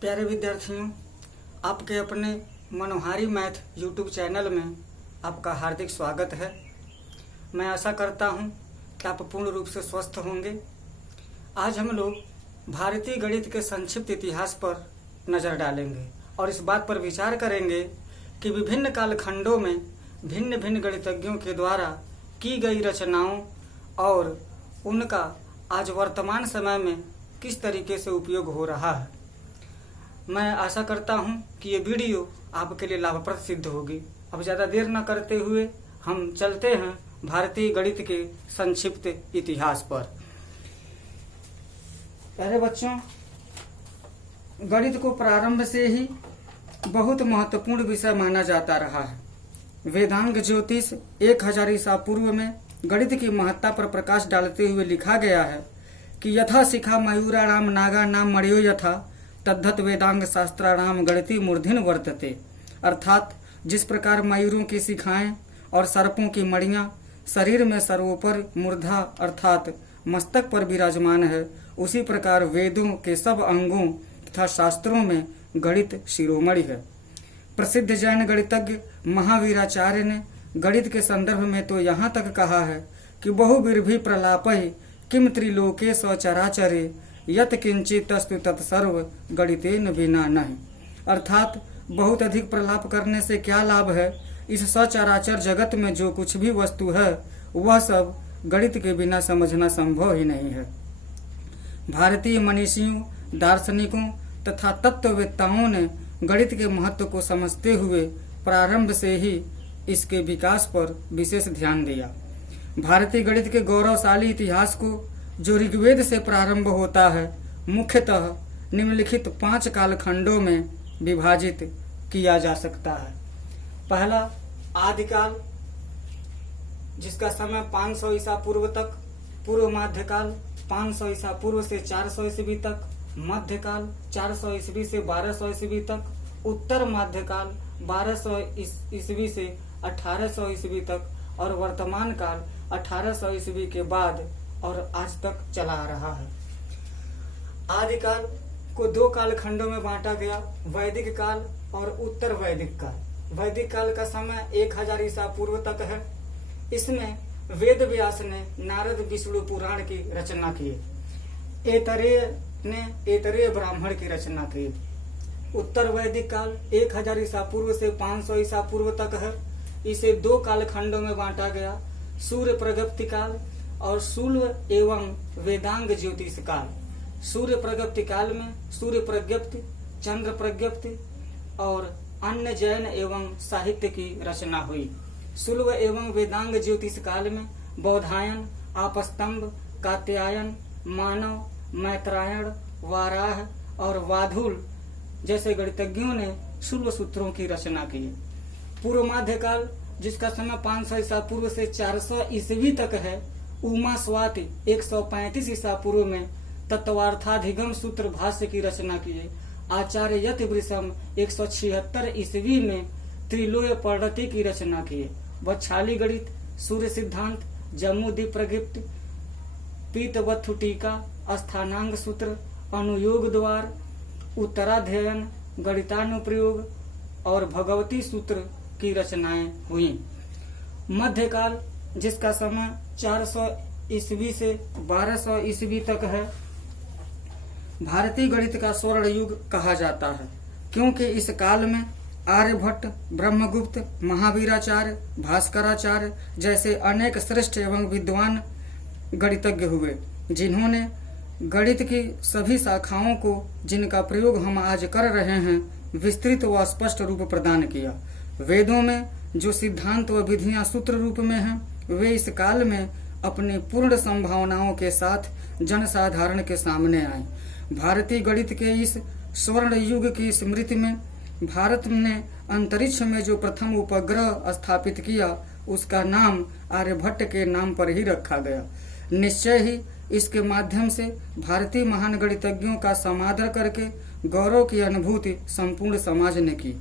प्यारे विद्यार्थियों, आपके अपने मनोहारी मैथ यूट्यूब चैनल में आपका हार्दिक स्वागत है। मैं आशा करता हूं कि आप पूर्ण रूप से स्वस्थ होंगे। आज हम लोग भारतीय गणित के संक्षिप्त इतिहास पर नज़र डालेंगे और इस बात पर विचार करेंगे कि विभिन्न कालखंडों में भिन्न भिन्न गणितज्ञों के द्वारा की गई रचनाओं और उनका आज वर्तमान समय में किस तरीके से उपयोग हो रहा है। मैं आशा करता हूं कि ये वीडियो आपके लिए लाभप्रद सिद्ध होगी। अब ज़्यादा देर न करते हुए हम चलते हैं भारतीय गणित के संक्षिप्त इतिहास पर। प्यारे बच्चों, गणित को प्रारंभ से ही बहुत महत्वपूर्ण विषय माना जाता रहा है। वेदांग ज्योतिष 1000 ईसा पूर्व में गणित की महत्ता पर प्रकाश डालते हुए लिखा गया है कि यथा शिखा मयूराणाम नागा नाम मणियो यथा तद्धत वेदांग शास्त्राणाम गणिती मूर्धिन वर्तते। अर्थात जिस प्रकार मयूरों की शिखाएं और सर्पों की मणियां शरीर में सर्वोपर मूर्धा अर्थात मस्तक पर विराजमान है, उसी प्रकार वेदों के सब अंगों तथा शास्त्रों में गणित शिरोमणि है। प्रसिद्ध जैन गणितज्ञ महावीराचार्य ने गणित के संदर्भ में तो यहाँ तक कहा है कि बहुबिर्भि प्रलापहि किम त्रिलोके सचराचरे यत किंचितस्तु तत्सर्व गणितेन बिना नहीं। अर्थात बहुत अधिक प्रलाप करने से क्या लाभ है, इस सचराचर जगत में जो कुछ भी वस्तु है वह सब गणित के बिना समझना संभव ही नहीं है। भारतीय मनीषियों, दार्शनिकों तथा तत्ववेत्ताओं ने गणित के महत्व को समझते हुए प्रारंभ से ही इसके विकास पर विशेष ध्यान दिया। भारतीय गणित के गौरवशाली इतिहास को जो ऋग्वेद से प्रारंभ होता है, मुख्यतः निम्नलिखित 5 कालखंडों में विभाजित किया जा सकता है। पहला आदिकाल, जिसका समय 500 ईसा पूर्व तक, पूर्व मध्यकाल 500 ईसा पूर्व से 400 ईस्वी तक, मध्यकाल 400 ईस्वी से 1200 ईस्वी तक, उत्तर मध्यकाल 1200 ईस्वी से 1800 ईस्वी तक और वर्तमान काल 1800 ईस्वी के बाद और आज तक चला आ रहा है। आदिकाल को 2 कालखंडों में बांटा गया, वैदिक काल और उत्तर वैदिक काल। वैदिक काल का समय 1000 ईसा पूर्व तक है। इसमें वेद व्यास ने नारद विष्णु पुराण की रचना की। ऐतरेय ने ऐतरेय ब्राह्मण की रचना की। उत्तर वैदिक काल 1000 ईसा पूर्व से 500 ईसा पूर्व तक है। इसे 2 कालखंडों में बांटा गया, सूर्य प्रगति काल और शूल एवं वेदांग ज्योतिष काल। सूर्य प्रगति काल में सूर्य प्रज्ञप्ति, चंद्र प्रज्ञप्ति और अन्य जैन एवं साहित्य की रचना हुई। शूल एवं वेदांग ज्योतिष काल में बौधायन, आपस्तंभ, कात्यायन, मानव, मैत्रायण, वाराह और वाधुल जैसे गणितज्ञों ने शूल सूत्रों की रचना की। पूर्व मध्यकाल, जिसका समय 500 ईसा पूर्व से 400 ईस्वी तक है, उमा स्वाति 135 ईसा पूर्व में तत्वार्थाधिगम सूत्र भाष्य की रचना की। आचार्य यतिवृषम 176 ईस्वी में त्रिलोय पर्णति की रचना की। वच्छाली गणित, सूर्य सिद्धांत, जम्मूद्वीप प्रगिप्त, पीतवत्थु टीका, स्थानांग सूत्र, अनुयोग द्वार, उत्तराध्ययन, गणितानुप्रयोग और भगवती सूत्र की रचनाएं हुई। मध्यकाल, जिसका समय 400 ईस्वी से 1200 ईस्वी तक है, भारतीय गणित का स्वर्ण युग कहा जाता है, क्योंकि इस काल में आर्यभट्ट, ब्रह्मगुप्त, महावीराचार्य, भास्कराचार्य जैसे अनेक श्रेष्ठ एवं विद्वान गणितज्ञ हुए, जिन्होंने गणित की सभी शाखाओं को, जिनका प्रयोग हम आज कर रहे हैं, विस्तृत व स्पष्ट रूप प्रदान किया। वेदों में जो सिद्धांत व विधियां सूत्र रूप में हैं, वे इस काल में अपनी पूर्ण संभावनाओं के साथ जनसाधारण के सामने आए। भारतीय गणित के इस स्वर्ण युग की स्मृति में भारत ने अंतरिक्ष में जो प्रथम उपग्रह स्थापित किया, उसका नाम आर्यभट्ट के नाम पर ही रखा गया। निश्चय ही इसके माध्यम से भारतीय महान गणितज्ञों का समादर करके गौरव की अनुभूति संपूर्ण समाज ने की।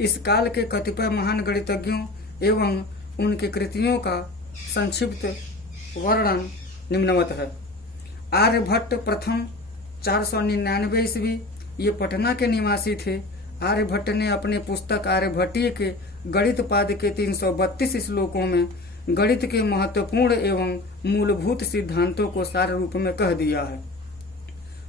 इस काल के कतिपय महान गणितज्ञों एवं उनकी कृतियों का संक्षिप्त वर्णन निम्नवत है। आर्यभट्ट प्रथम 499 ईस्वी, ये पटना के निवासी थे। आर्यभट्ट ने अपने पुस्तक आर्यभट्टीय के गणित पाद के 332 श्लोकों में गणित के महत्वपूर्ण एवं मूलभूत सिद्धांतों को सार रूप में कह दिया है।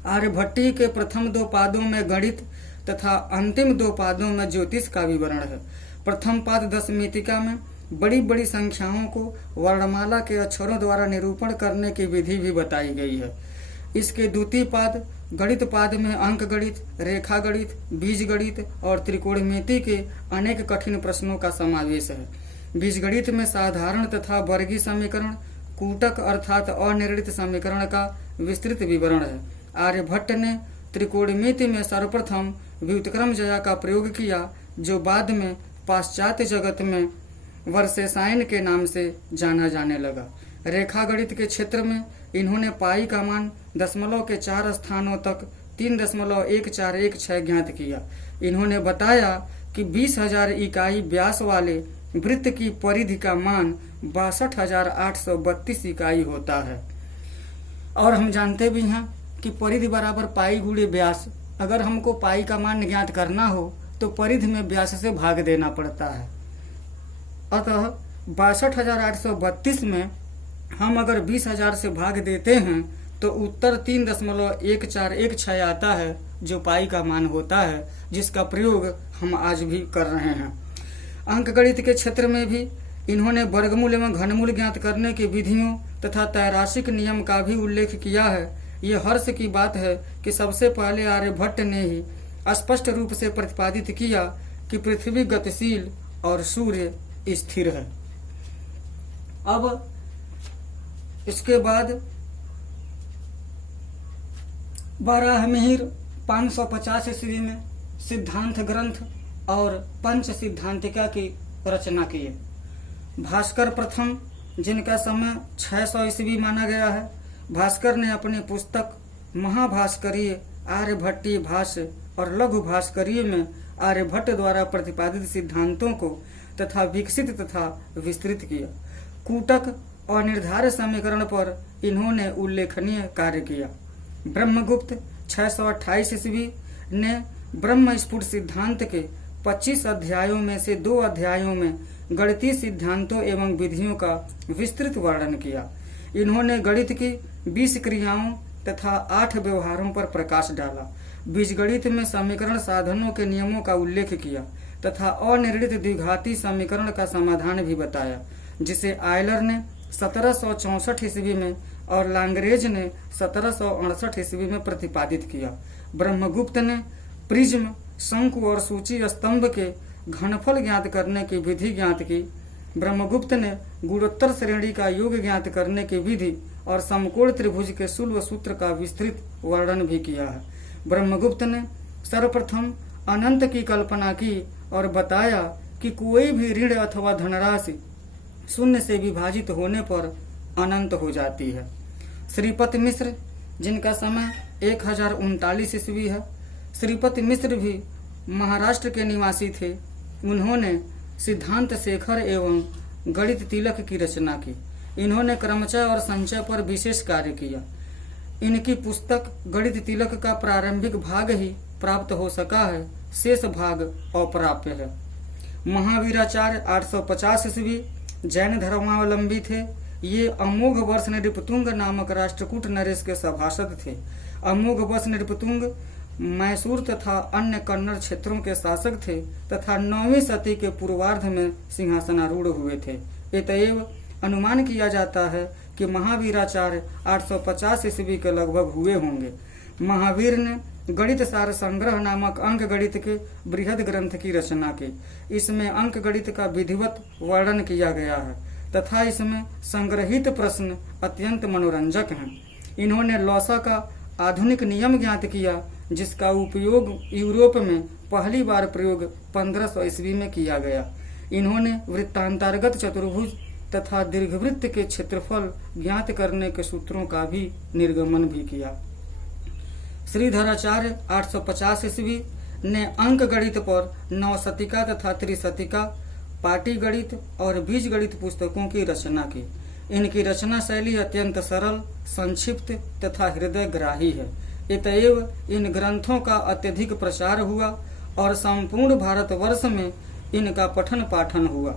आर्यभट्टीय के प्रथम 2 पादों में गणित तथा अंतिम 2 पादों में ज्योतिष का विवरण है। प्रथम पाद दशमितिका में बड़ी बड़ी संख्याओं को वर्णमाला के अक्षरों द्वारा निरूपण करने की विधि भी बताई गई है। इसके द्वितीय पाद गणित पाद में अंक गणित, रेखा गणित, बीज गणित और त्रिकोणमिति के अनेक कठिन प्रश्नों का समावेश है। बीज गणित में साधारण तथा वर्गीय समीकरण, कूटक अर्थात अनिर्णित समीकरण का विस्तृत विवरण है। आर्यभट्ट ने त्रिकोणमिति में सर्वप्रथम व्युत्क्रम जया का प्रयोग किया, जो बाद में पाश्चात्य जगत में वर्षेसायन के नाम से जाना जाने लगा। रेखा गणित के क्षेत्र में इन्होंने पाई का मान दशमलव के 4 स्थानों तक 3.1416 ज्ञात किया। इन्होंने बताया कि 20,000 इकाई व्यास वाले वृत्त की परिधि का मान 62,832 इकाई होता है। और हम जानते भी हैं कि परिधि बराबर पाई गुणे व्यास। अगर हमको पाई का मान ज्ञात करना हो तो परिधि में व्यास से भाग देना पड़ता है। अतः 62,832 में हम अगर 20,000 से भाग देते हैं तो उत्तर 3.1416 आता है, जो पाई का मान होता है, जिसका प्रयोग हम आज भी कर रहे हैं। अंक गणित के क्षेत्र में भी इन्होंने वर्गमूल एवं घनमूल ज्ञात करने की विधियों तथा त्रैराशिक नियम का भी उल्लेख किया है। ये हर्ष की बात है कि सबसे पहले आर्यभट्ट ने ही स्पष्ट रूप से प्रतिपादित किया कि पृथ्वी गतिशील और सूर्य स्थिर है। अब इसके बाद बारहमिहिर 550 ईस्वी में सिद्धांत ग्रंथ और पंच सिद्धांतिका की रचना किए। भास्कर प्रथम, जिनका समय 600 ईस्वी माना गया है, भास्कर ने अपनी पुस्तक महाभास्करीय, आर्यभट्टीय भाष्य और लघु भास्करीय में आर्यभट्ट द्वारा प्रतिपादित सिद्धांतों को तथा विकसित तथा विस्तृत किया। कूटक और निर्धारक समीकरण पर इन्होंने उल्लेखनीय कार्य किया। ब्रह्मगुप्त 628 ईस्वी ने ब्रह्म स्फुट सिद्धांत के 25 अध्यायों में से 2 अध्यायों में गणितीय सिद्धांतों एवं विधियों का विस्तृत वर्णन किया। इन्होंने गणित की 20 क्रियाओं तथा 8 व्यवहारों पर प्रकाश डाला। बीजगणित में समीकरण साधनों के नियमों का उल्लेख किया तथा अनिर्णित द्विघाती समीकरण का समाधान भी बताया, जिसे आयलर ने 1764 ईस्वी में और लांगरेज ने 1768 ईस्वी में प्रतिपादित किया। ब्रह्मगुप्त ने प्रिज्म, शंकु और सूची स्तंभ के घनफल ज्ञात करने की विधि ज्ञात की। ब्रह्मगुप्त ने गुणोत्तर श्रेणी का योग ज्ञात करने की विधि और समकोण त्रिभुज के शुल्व सूत्र का विस्तृत वर्णन भी किया है। ब्रह्मगुप्त ने सर्वप्रथम अनंत की कल्पना की और बताया कि कोई भी ऋण अथवा धनराशि शून्य से विभाजित होने पर अनंत हो जाती है। श्रीपति मिश्र, जिनका समय 1039 ईस्वी है, श्रीपति मिश्र भी महाराष्ट्र के निवासी थे। उन्होंने सिद्धांत शेखर एवं गणित तिलक की रचना की। इन्होंने क्रमचय और संचय पर विशेष कार्य किया। इनकी पुस्तक गणित तिलक का प्रारंभिक भाग ही प्राप्त हो सका है, शेष भाग अप्राप्य है। महावीराचार्य 850 ईस्वी जैन धर्मावलंबी थे। ये अमोघ वर्ष नृपतुंग नामक राष्ट्रकूट नरेश के सभासद थे। अमोघ वर्ष नृपतुंग मैसूर तथा अन्य कन्नड़ क्षेत्रों के शासक थे तथा 9वीं सदी के पूर्वार्ध में सिंहासनारूढ़ हुए थे। अतएव अनुमान किया जाता है कि महावीराचार्य 850 ईस्वी के लगभग हुए होंगे। महावीर ने गणित सार संग्रह नामक अंक गणित के बृहद ग्रंथ की रचना की। इसमें अंक गणित का विधिवत वर्णन किया गया है तथा इसमें संग्रहित प्रश्न अत्यंत मनोरंजक हैं। इन्होंने लॉसा का आधुनिक नियम ज्ञात किया, जिसका उपयोग यूरोप में पहली बार प्रयोग 1500 ईस्वी में किया गया। इन्होंने वृत्तांतर्गत चतुर्भुज तथा दीर्घवृत्त के क्षेत्रफल ज्ञात करने के सूत्रों का भी निर्गमन भी किया। श्रीधराचार्य 850 ईस्वी ने अंक गणित पर नवशतिका तथा त्रिशतिका, पाटी गणित और बीज गणित पुस्तकों की रचना की। इनकी रचना शैली अत्यंत सरल, संक्षिप्त तथा हृदयग्राही है। अतएव इन ग्रंथों का अत्यधिक प्रचार हुआ और संपूर्ण भारतवर्ष में इनका पठन पाठन हुआ।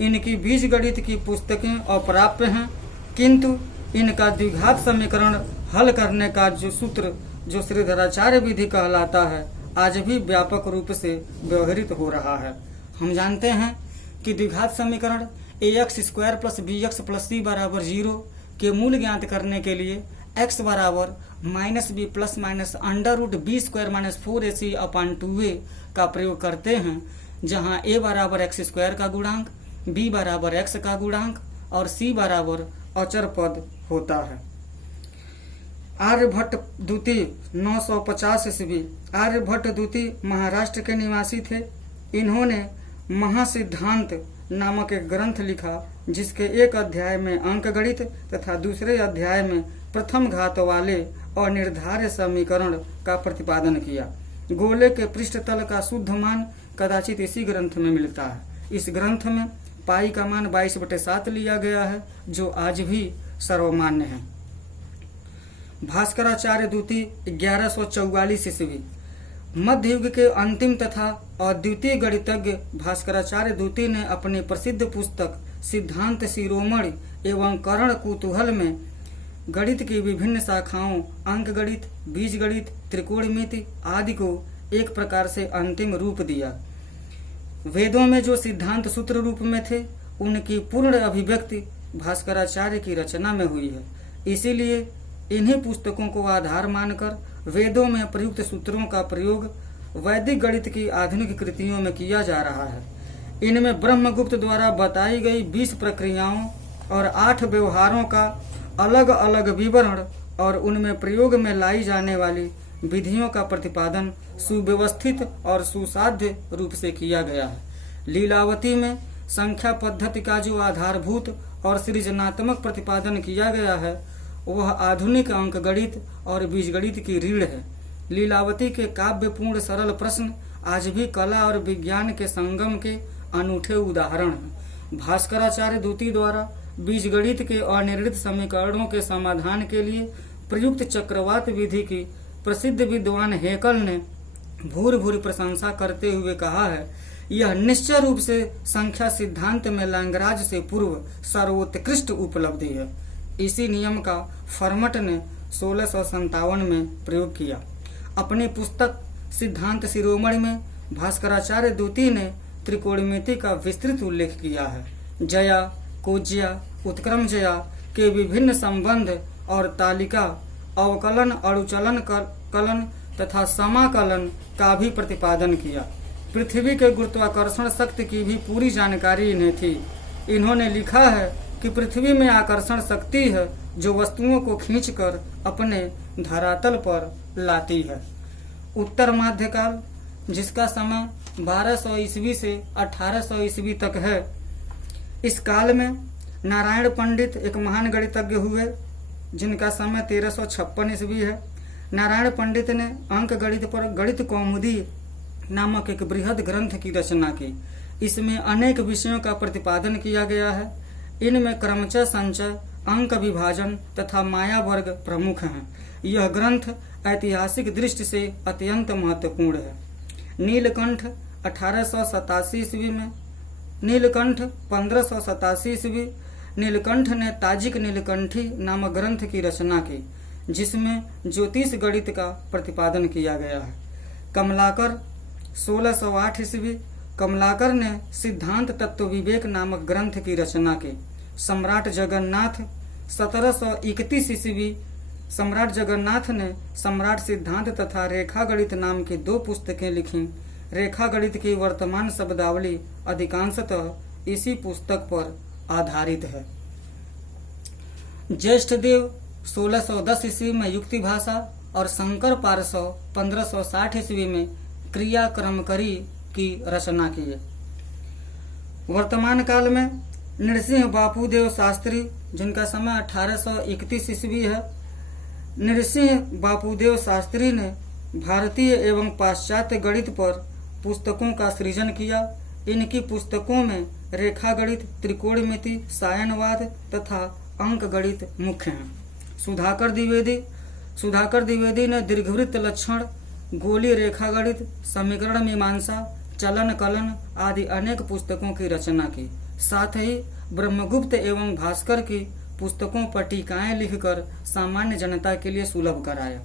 इनकी बीज गणित की पुस्तकें अप्राप्य हैं, किंतु इनका द्विघात समीकरण हल करने का जो सूत्र जो श्रीधराचार्य विधि कहलाता है, आज भी व्यापक रूप से व्यवहृत हो रहा है। हम जानते हैं कि द्विघात समीकरण ax² + bx + c = 0 के मूल ज्ञात करने के लिए x बराबर -b + √b² - 4ac/2a का प्रयोग करते हैं, जहां a बराबर x² का गुणांक, b बराबर x का गुणांक और c बराबर अचर पद होता है। आर्यभट्ट द्वितीय 950 ईस्वी। आर्यभट्ट द्वितीय महाराष्ट्र के निवासी थे। इन्होंने महासिद्धांत नामक एक ग्रंथ लिखा, जिसके एक अध्याय में अंक गणित तथा दूसरे अध्याय में प्रथम घात वाले अनिर्धार्य समीकरण का प्रतिपादन किया। गोले के पृष्ठतल का शुद्ध मान कदाचित इसी ग्रंथ में मिलता है। इस ग्रंथ में पाई का मान 22/7 लिया गया है, जो आज भी सर्वमान्य है। भास्कराचार्य द्वितीय 1144 ईस्वी। मध्य युग के अंतिम तथा अद्वितीय गणितज्ञ भास्कराचार्य द्वितीय ने अपनी प्रसिद्ध पुस्तक सिद्धांत शिरोमणि एवं करण कुतूहल में गणित की विभिन्न शाखाओं अंक गणित, बीज गणित, त्रिकोणमिति आदि को एक प्रकार से अंतिम रूप दिया। वेदों में जो सिद्धांत सूत्र रूप में थे, उनकी पूर्ण अभिव्यक्ति भास्कराचार्य की रचना में हुई है। इसीलिए इन्हीं पुस्तकों को आधार मानकर वेदों में प्रयुक्त सूत्रों का प्रयोग वैदिक गणित की आधुनिक कृतियों में किया जा रहा है। इनमें ब्रह्मगुप्त द्वारा बताई गई 20 प्रक्रियाओं और 8 व्यवहारों का अलग अलग विवरण और उनमें प्रयोग में लाई जाने वाली विधियों का प्रतिपादन सुव्यवस्थित और सुसाध्य रूप से किया गया है। लीलावती में संख्या पद्धति का जो आधारभूत और सृजनात्मक प्रतिपादन किया गया है, वह आधुनिक अंक गणित और बीजगणित की रीढ़ है। लीलावती के काव्यपूर्ण सरल प्रश्न आज भी कला और विज्ञान के संगम के अनूठे उदाहरण हैं। भास्कराचार्य द्वितीय द्वारा बीजगणित के अनिर्णित समीकरणों के समाधान के लिए प्रयुक्त चक्रवात विधि की प्रसिद्ध विद्वान हेकल ने भूरि प्रशंसा करते हुए कहा है, यह निश्चय रूप से संख्या सिद्धांत में लैंग्राज से पूर्व सर्वोत्कृष्ट उपलब्धि है। इसी नियम का फर्मट ने 1657 में प्रयोग किया। अपनी पुस्तक सिद्धांत शिरोमणि में भास्कराचार्य द्वितीय ने त्रिकोणमिति का विस्तृत उल्लेख किया है। जया, कोज्या, उत्क्रमजया के विभिन्न संबंध और तालिका, अवकलन, अणुचलन, कलन तथा समाकलन का भी प्रतिपादन किया। पृथ्वी के गुरुत्वाकर्षण शक्ति की भी पूरी जानकारी इन्हें थी। इन्होंने लिखा है कि पृथ्वी में आकर्षण शक्ति है जो वस्तुओं को खींचकर अपने धरातल पर लाती है। उत्तर मध्यकाल, जिसका समय 1200 ईस्वी से 1800 ईस्वी तक है, इस काल में नारायण पंडित एक महान गणितज्ञ हुए, जिनका समय 1356 ईस्वी है। नारायण पंडित ने अंक गणित पर गणित कौमुदी नामक एक बृहद ग्रंथ की रचना की। इसमें अनेक विषयों का प्रतिपादन किया गया है। इनमें क्रमचय संचय, अंक विभाजन तथा माया वर्ग प्रमुख हैं। यह ग्रंथ ऐतिहासिक दृष्टि से अत्यंत महत्वपूर्ण है। नीलकंठ 1887 ईस्वी में, नीलकंठ 1587 ईस्वी। नीलकंठ ने ताजिक नीलकंठी नामक ग्रंथ की रचना की, जिसमें ज्योतिष गणित का प्रतिपादन किया गया है। कमलाकर 1608 ईस्वी। कमलाकर ने सिद्धांत तत्व विवेक नामक ग्रंथ की रचना की। सम्राट जगन्नाथ 1731 ईस्वी। सम्राट जगन्नाथ ने सम्राट सिद्धांत तथा रेखा गणित नाम की 2 पुस्तकें लिखीं। रेखा गणित की वर्तमान शब्दावली अधिकांशतः इसी पुस्तक पर आधारित है। ज्येष्ठदेव 1610 ईस्वी में युक्ति भाषा और शंकर पारसव 1560 ईस्वी में क्रियाक्रमकरी की रचना की है। वर्तमान काल में नृसिंह बापूदेव शास्त्री, जिनका समय 1831 ईस्वी है, नृसिंह बापूदेव शास्त्री ने भारतीय एवं पाश्चात्य गणित पर पुस्तकों का सृजन किया। इनकी पुस्तकों में रेखा गणित, त्रिकोणमिति, सायनवाद तथा अंक गणित मुख्य हैं। सुधाकर द्विवेदी सुधाकर द्विवेदी ने दीर्घवृत्त लक्षण, गोली रेखा गणित, समीकरण मीमांसा, चलन कलन आदि अनेक पुस्तकों की रचना की। साथ ही ब्रह्मगुप्त एवं भास्कर की पुस्तकों पर टीकाएं लिखकर सामान्य जनता के लिए सुलभ कराया।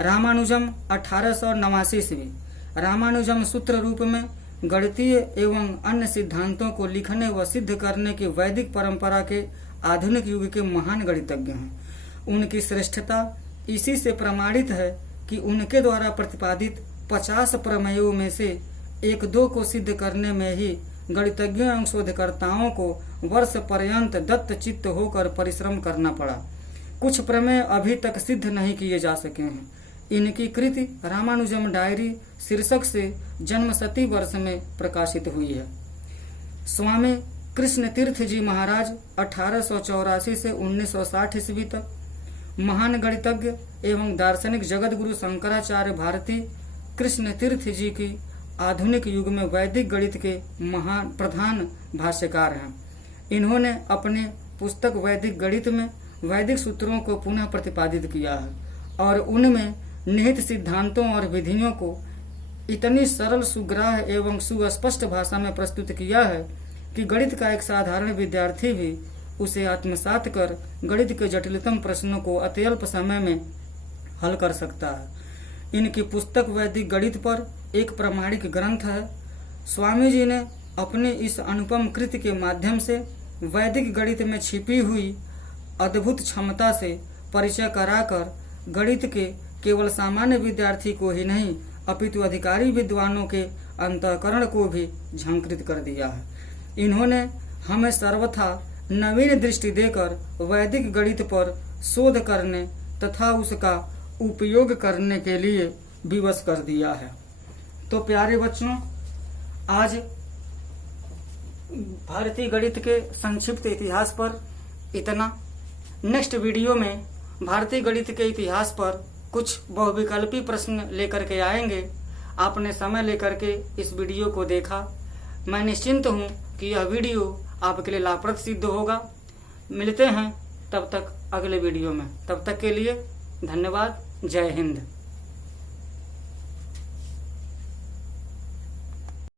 रामानुजम 1889 ईस्वी। रामानुजम सूत्र रूप में गणितीय एवं अन्य सिद्धांतों को लिखने व सिद्ध करने की वैदिक परंपरा के आधुनिक युग के महान गणितज्ञ हैं। उनकी श्रेष्ठता इसी से प्रमाणित है कि उनके द्वारा प्रतिपादित 50 प्रमेयों में से 1-2 को सिद्ध करने में ही गणितज्ञों एवं शोधकर्ताओं को वर्ष पर्यंत दत्त चित्त होकर परिश्रम करना पड़ा। कुछ प्रमेय अभी तक सिद्ध नहीं किए जा सके हैं। इनकी कृति रामानुजम डायरी शीर्षक से जन्मशती वर्ष में प्रकाशित हुई है। स्वामी कृष्ण तीर्थ जी महाराज 1884 से 1960 ईस्वी तक महान गणितज्ञ एवं दार्शनिक जगत गुरु शंकराचार्य भारती कृष्ण तीर्थ जी की आधुनिक युग में वैदिक गणित के महान प्रधान भाष्यकार हैं। इन्होंने अपने पुस्तक वैदिक गणित में वैदिक सूत्रों को पुनः प्रतिपादित किया है और उनमें निहित सिद्धांतों और विधियों को इतनी सरल, सुग्राह्य एवं सुस्पष्ट भाषा में प्रस्तुत किया है कि गणित का एक साधारण विद्यार्थी भी उसे आत्मसात कर गणित के जटिलतम प्रश्नों को अत्यल्प समय में हल कर सकता है। इनकी पुस्तक वैदिक गणित पर एक प्रामाणिक ग्रंथ है। स्वामी जी ने अपनी इस अनुपम कृति के माध्यम से वैदिक गणित में छिपी हुई अद्भुत क्षमता से परिचय कराकर गणित के केवल सामान्य विद्यार्थी को ही नहीं अपितु अधिकारी विद्वानों के अंतःकरण को भी झंकृत कर दिया है। इन्होंने हमें सर्वथा नवीन दृष्टि देकर वैदिक गणित पर शोध करने तथा उसका उपयोग करने के लिए विवश कर दिया है। तो प्यारे बच्चों, आज भारतीय गणित के संक्षिप्त इतिहास पर इतना। नेक्स्ट वीडियो में भारतीय गणित के इतिहास पर कुछ बहुविकल्पी प्रश्न लेकर के आएंगे। आपने समय लेकर के इस वीडियो को देखा। मैं निश्चिंत हूँ कि यह वीडियो आपके लिए लाभप्रद सिद्ध होगा। मिलते हैं तब तक अगले वीडियो में। तब तक के लिए धन्यवाद। जय हिंद।